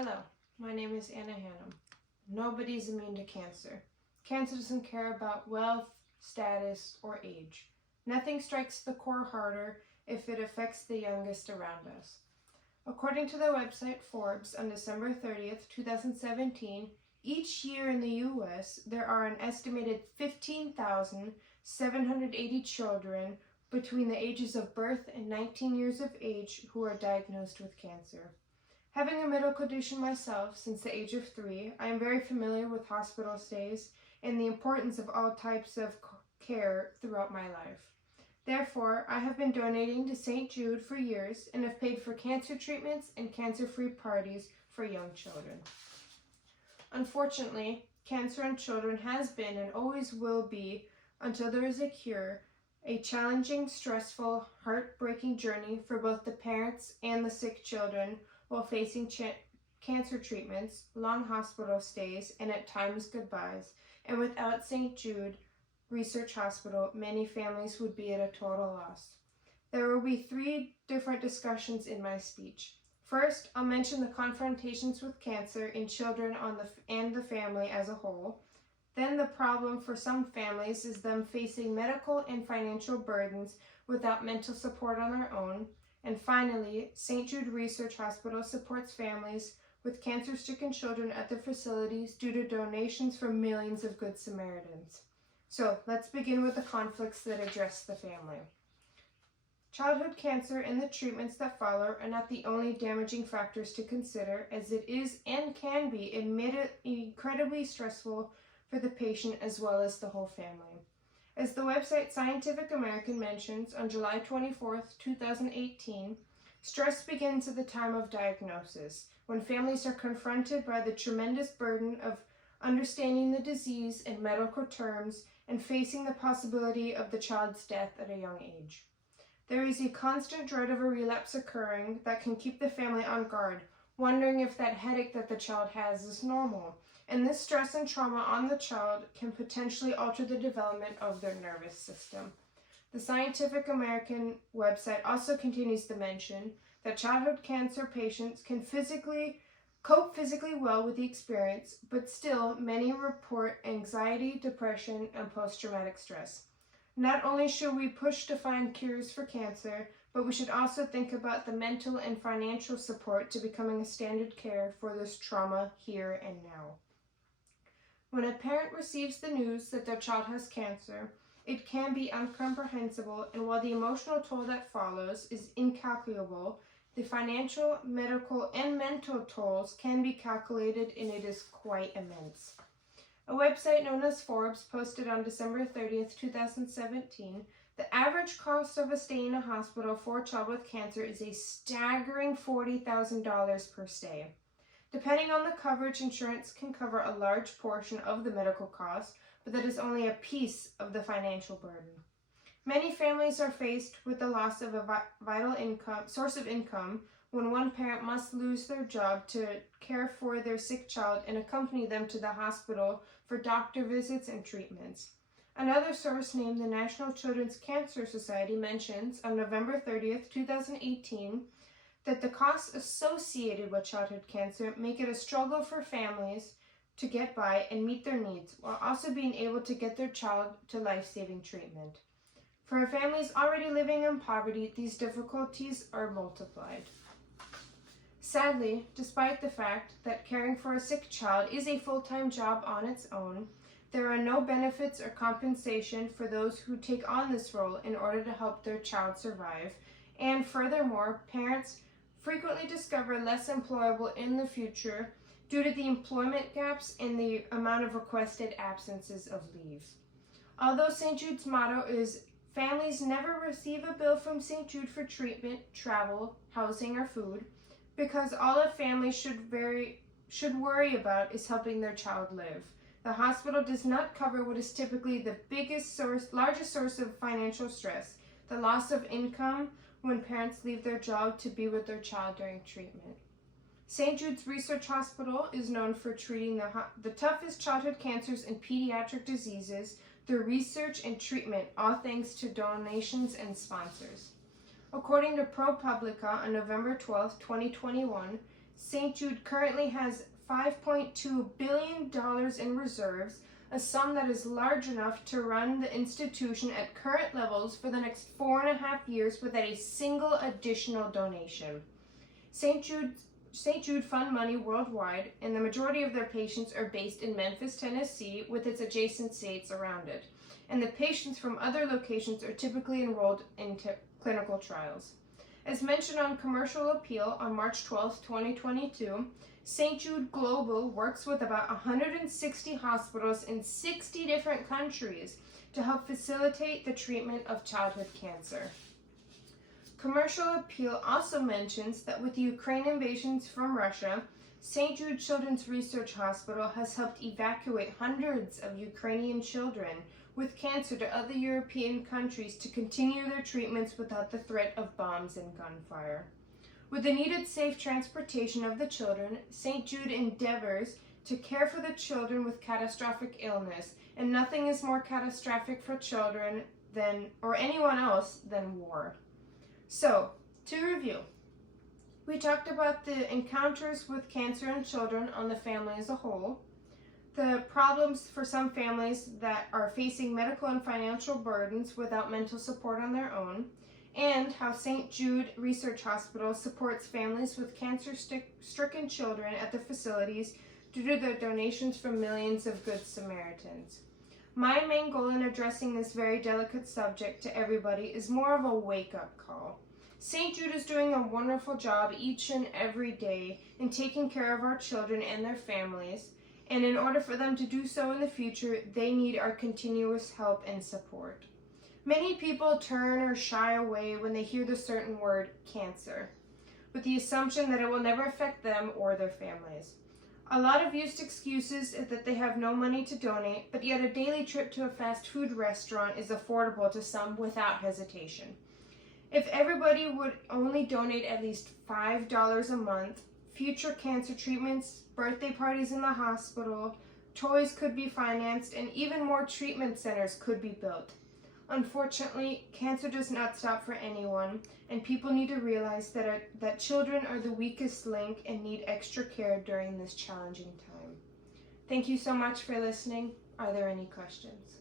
Hello, my name is Hannum. Nobody's immune to cancer. Cancer doesn't care about wealth, status, or age. Nothing strikes the core harder if it affects the youngest around us. According to the website Forbes, on December 30th, 2017, each year in the U.S., there are an estimated 15,780 children between the ages of birth and 19 years of age who are diagnosed with cancer. Having a medical condition myself since the age of 3, I am very familiar with hospital stays and the importance of all types of care throughout my life. Therefore, I have been donating to St. Jude for years and have paid for cancer treatments and cancer-free parties for young children. Unfortunately, cancer in children has been and always will be, until there is a cure, a challenging, stressful, heartbreaking journey for both the parents and the sick children while facing cancer treatments, long hospital stays, and at times goodbyes. And without St. Jude Research Hospital, many families would be at a total loss. There will be 3 different discussions in my speech. First, I'll mention the confrontations with cancer in children and the family as a whole. Then the problem for some families is them facing medical and financial burdens without mental support on their own. And finally, St. Jude Research Hospital supports families with cancer-stricken children at their facilities due to donations from millions of Good Samaritans. So let's begin with the conflicts that address the family. Childhood cancer and the treatments that follow are not the only damaging factors to consider, as it is and can be incredibly stressful for the patient as well as the whole family. As the website Scientific American mentions, on July 24, 2018, stress begins at the time of diagnosis, when families are confronted by the tremendous burden of understanding the disease in medical terms and facing the possibility of the child's death at a young age. There is a constant dread of a relapse occurring that can keep the family on guard, wondering if that headache that the child has is normal. And this stress and trauma on the child can potentially alter the development of their nervous system. The Scientific American website also continues to mention that childhood cancer patients can cope physically well with the experience, but still many report anxiety, depression, and post-traumatic stress. Not only should we push to find cures for cancer, but we should also think about the mental and financial support to becoming a standard care for this trauma here and now. When a parent receives the news that their child has cancer, it can be incomprehensible, and while the emotional toll that follows is incalculable, the financial, medical, and mental tolls can be calculated, and it is quite immense. A website known as Forbes posted on December 30th, 2017, the average cost of a stay in a hospital for a child with cancer is a staggering $40,000 per stay. Depending on the coverage, insurance can cover a large portion of the medical cost, but that is only a piece of the financial burden. Many families are faced with the loss of a vital source of income when one parent must lose their job to care for their sick child and accompany them to the hospital for doctor visits and treatments. Another source named the National Children's Cancer Society mentions on November 30th, 2018, that the costs associated with childhood cancer make it a struggle for families to get by and meet their needs, while also being able to get their child to life-saving treatment. For families already living in poverty, these difficulties are multiplied. Sadly, despite the fact that caring for a sick child is a full-time job on its own, there are no benefits or compensation for those who take on this role in order to help their child survive, and furthermore, parents frequently discover less employable in the future due to the employment gaps and the amount of requested absences of leave. Although St. Jude's motto is "Families never receive a bill from St. Jude for treatment, travel, housing, or food," because all a family should worry about is helping their child live. The hospital does not cover what is typically the largest source of financial stress, the loss of income when parents leave their job to be with their child during treatment. St. Jude's Research Hospital is known for treating the toughest childhood cancers and pediatric diseases through research and treatment, all thanks to donations and sponsors. According to ProPublica on November 12, 2021, St. Jude currently has $5.2 billion in reserves, a sum that is large enough to run the institution at current levels for the next 4.5 years without a single additional donation. St. Jude fund money worldwide, and the majority of their patients are based in Memphis, Tennessee, with its adjacent states around it. And the patients from other locations are typically enrolled in clinical trials. As mentioned on Commercial Appeal on March 12, 2022, St. Jude Global works with about 160 hospitals in 60 different countries to help facilitate the treatment of childhood cancer. Commercial Appeal also mentions that with the Ukraine invasions from Russia, St. Jude Children's Research Hospital has helped evacuate hundreds of Ukrainian children with cancer to other European countries to continue their treatments without the threat of bombs and gunfire. With the needed safe transportation of the children, St. Jude endeavors to care for the children with catastrophic illness, and nothing is more catastrophic for children or anyone else than war. So, to review, we talked about the encounters with cancer in children on the family as a whole, the problems for some families that are facing medical and financial burdens without mental support on their own, and how St. Jude Research Hospital supports families with cancer-stricken children at the facilities due to their donations from millions of Good Samaritans. My main goal in addressing this very delicate subject to everybody is more of a wake-up call. St. Jude is doing a wonderful job each and every day in taking care of our children and their families, and in order for them to do so in the future, they need our continuous help and support. Many people turn or shy away when they hear the certain word cancer, with the assumption that it will never affect them or their families. A lot of used excuses is that they have no money to donate, but yet a daily trip to a fast food restaurant is affordable to some without hesitation. If everybody would only donate at least $5 a month, future cancer treatments, birthday parties in the hospital, toys could be financed, and even more treatment centers could be built. Unfortunately, cancer does not stop for anyone, and people need to realize that children are the weakest link and need extra care during this challenging time. Thank you so much for listening. Are there any questions?